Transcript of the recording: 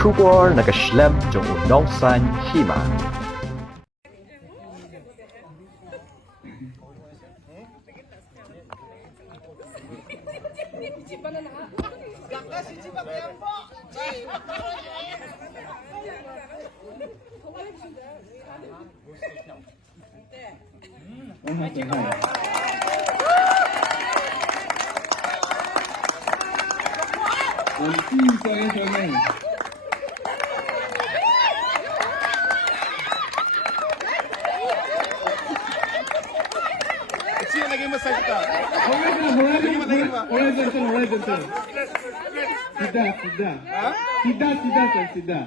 出国那个 Schlemm 中有农山戏嘛。 Lagay mo sa ito. Sida. Sudah? Sida.